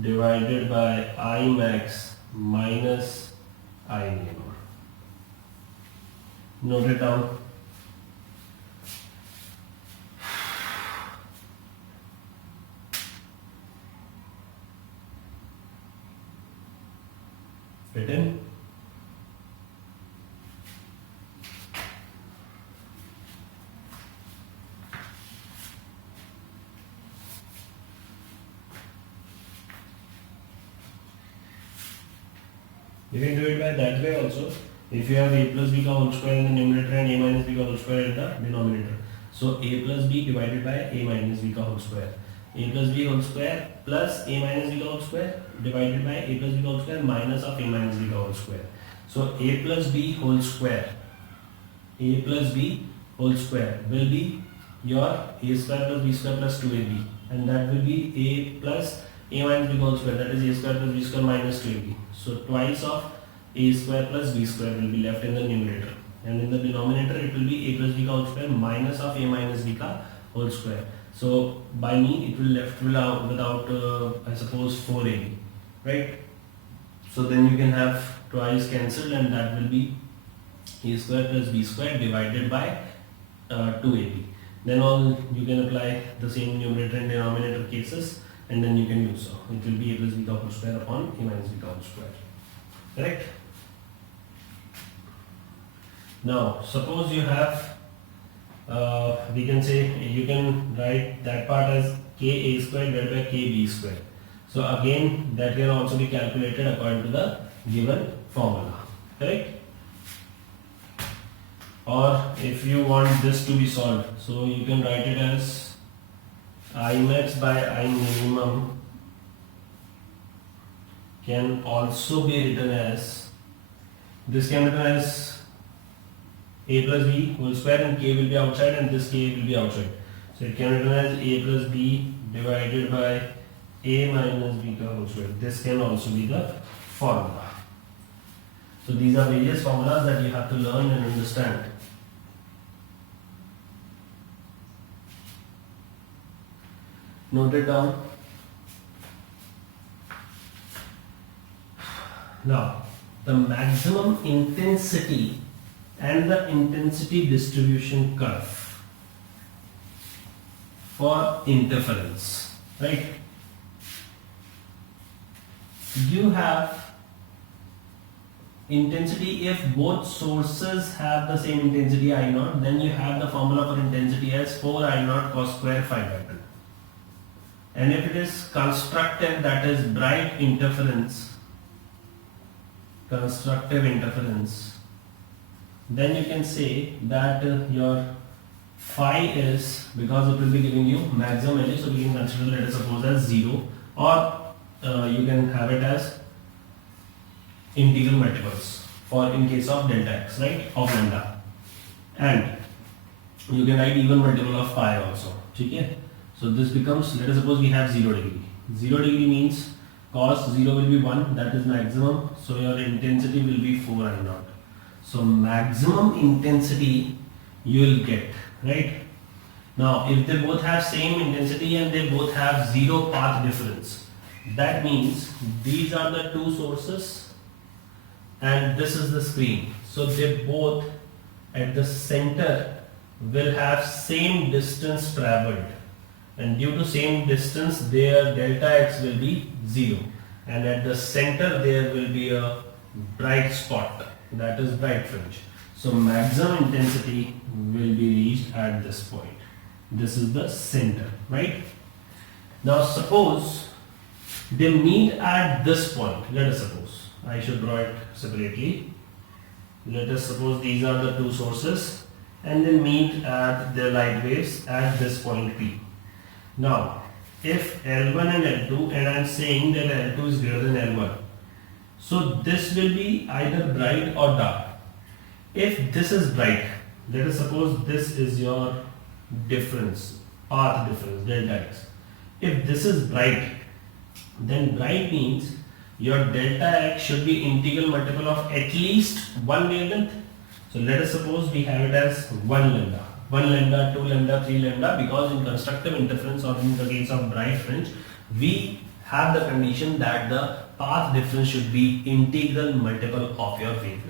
divided by I max minus I minimum. Note it down. Written. You can do it by that way also. If you have A plus B ka whole square in the numerator and A minus B ka whole square in the denominator. So A plus B divided by A minus B ka whole square. A plus B whole square plus A minus B ka whole square divided by A plus B ka whole square minus of A minus B ka whole square. So A plus B whole square, A plus B whole square will be your A square plus B square plus 2AB, and that will be A plus A minus B whole square, that is A square plus B square minus 2AB. So twice of A square plus B square will be left in the numerator, and in the denominator it will be A plus B ka whole square minus of A minus B ka whole square. So by me it will left without I suppose 4AB, right? So then you can have twice cancelled, and that will be A square plus B square divided by 2AB. Then all you can apply the same numerator and denominator cases, and then you can do so. It will be A plus B ka whole square upon A minus B ka whole square. Correct? Now suppose you have, we can say, you can write that part as Ka square divided by Kb square. So again that can also be calculated according to the given formula. Correct? Or if you want this to be solved, so you can write it as I max by I minimum can also be written as, this can be written as A plus B whole square, and K will be outside and this K will be outside. So it can be written as A plus B divided by A minus B ka whole square. This can also be the formula. So these are various formulas that you have to learn and understand. Note it down. Now, the maximum intensity and the intensity distribution curve for interference, right? You have intensity. If both sources have the same intensity I naught, then you have the formula for intensity as 4 I naught cos square phi by 2. And if it is constructive, that is bright interference, constructive interference, then you can say that your phi is, because it will be giving you maximum value, so we can consider, let us suppose, as 0, or you can have it as integral multiples for in case of delta x, right, of lambda, and you can write even multiple of pi also. Okay? So this becomes, let us suppose we have 0 degree. 0 degree means cos 0 will be 1, that is maximum, so your intensity will be 4 I naught. So maximum intensity you will get, right? Now if they both have same intensity and they both have 0 path difference, that means these are the two sources and this is the screen. So they both at the center will have same distance traveled, and due to same distance their delta x will be 0, and at the center there will be a bright spot, that is bright fringe. So maximum intensity will be reached at this point. This is the center, right? Now suppose they meet at this point. Let us suppose, I should draw it separately. Let us suppose these are the two sources and they meet at their light waves at this point P. Now if L1 and L2, and I am saying that L2 is greater than L1, so this will be either bright or dark. If this is bright, let us suppose this is your difference, path difference, delta x. If this is bright, then bright means your delta x should be integral multiple of at least one wavelength. So let us suppose we have it as 1 lambda, 1 lambda, 2 lambda, 3 lambda, because in constructive interference or in the case of bright fringe, we have the condition that the path difference should be integral multiple of your wavelength.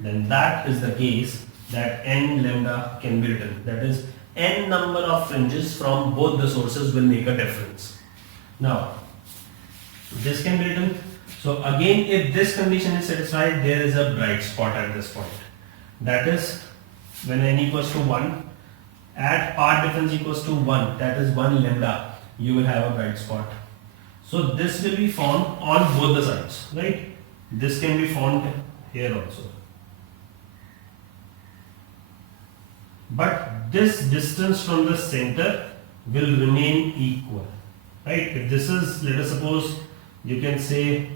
Then that is the case that n lambda can be written, that is n number of fringes from both the sources will make a difference. Now this can be written. So again, if this condition is satisfied, there is a bright spot at this point. That is when n equals to 1, at path difference equals to 1, that is 1 lambda, you will have a bright spot. So this will be formed on both the sides, right? This can be formed here also. But this distance from the center will remain equal, right? If this is, let us suppose, you can say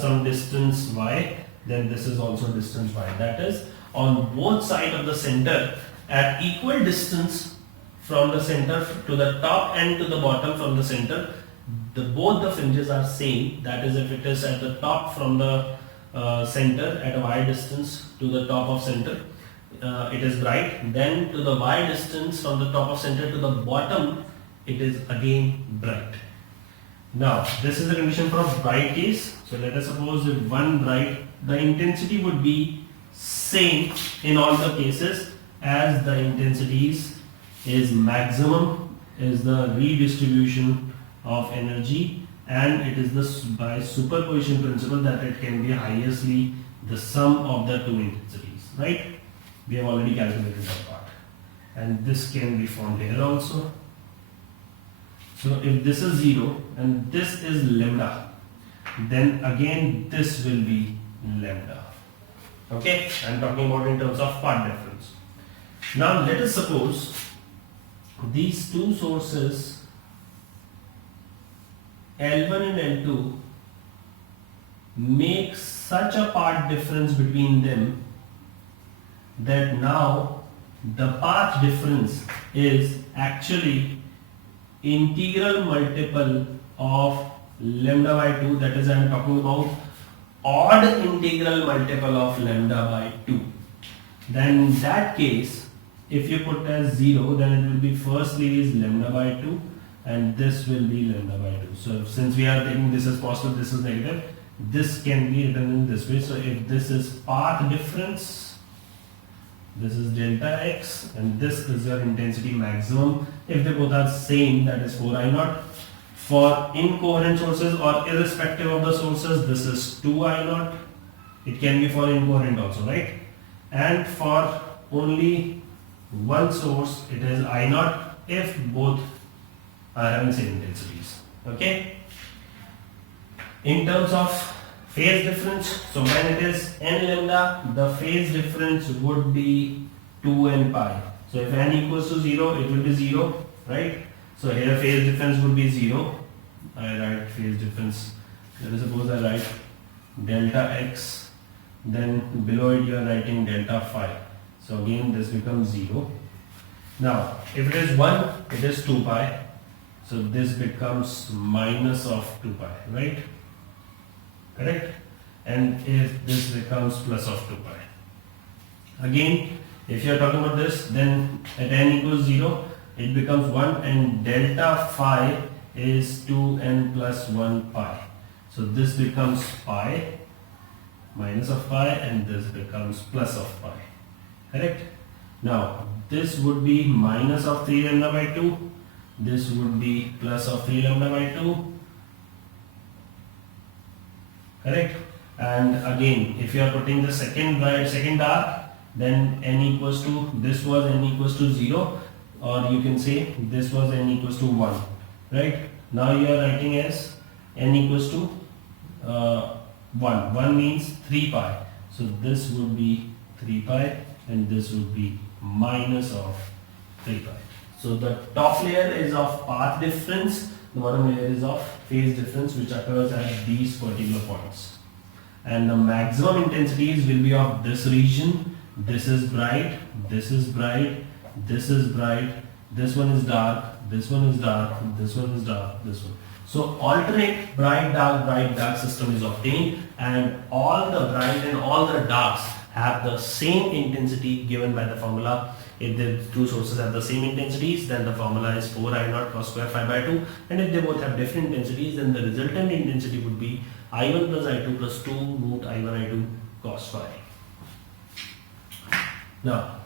some distance y, then this is also distance y. That is, on both sides of the center at equal distance from the center to the top and to the bottom from the center, both the fringes are same. That is, if it is at the top from the center at a y distance to the top of center, it is bright. Then to the y distance from the top of center to the bottom, it is again bright. Now this is the condition for a bright case. So let us suppose if one bright, the intensity would be same in all the cases, as the intensities is maximum, is the redistribution of energy, and it is the by superposition principle that it can be highestly the sum of the two intensities, right? We have already calculated that part, and this can be found here also. So if this is 0 and this is lambda, then again this will be lambda. Okay, I am talking about in terms of path difference. Now let us suppose these two sources L1 and L2 make such a path difference between them that now the path difference is actually integral multiple of lambda by 2, that is, I am talking about odd integral multiple of lambda by 2. Then in that case, if you put as 0, then it will be firstly is lambda by 2 and this will be lambda by 2. So since we are taking this as positive, this is negative, this can be written in this way. So if this is path difference, this is delta x, and this is your intensity maximum. If they both are same, that is 4 I naught. For incoherent sources or irrespective of the sources, this is 2 I naught. It can be for incoherent also, right? And for only one source, it is I naught if both are having same intensities. Okay? In terms of phase difference, so when it is n lambda, the phase difference would be 2n pi. So if n equals to 0, it will be 0, right? So here phase difference would be 0. I write phase difference. Let us suppose I write delta x, then below it you are writing delta phi. So again this becomes 0. Now if it is 1, it is 2 pi. So this becomes minus of 2 pi, right? Correct? And if this becomes plus of 2 pi. Again, if you are talking about this, then at n equals 0, it becomes 1, and delta phi is 2n plus 1 pi. So this becomes pi, minus of pi, and this becomes plus of pi. Correct? Now, this would be minus of 3 lambda by 2. This would be plus of 3 lambda by 2. Correct? And again, if you are putting the second dark, then n equals to, this was n equals to 0, or you can say this was n equals to 1. Right? Now you are writing as n equals to 1. 1 means 3 pi. So this would be 3 pi, and this would be minus of 3 pi. So the top layer is of path difference, the bottom layer is of phase difference, which occurs at these particular points. And the maximum intensities will be of this region. This is bright, this is bright, this is bright, this one is dark, this one is dark, this one is dark, this one. So alternate bright dark system is obtained, and all the bright and all the darks have the same intensity given by the formula. If the two sources have the same intensities, then the formula is 4 I naught cos square phi by 2, and if they both have different intensities, then the resultant intensity would be I1 plus I2 plus 2 root I1 I2 cos phi. Now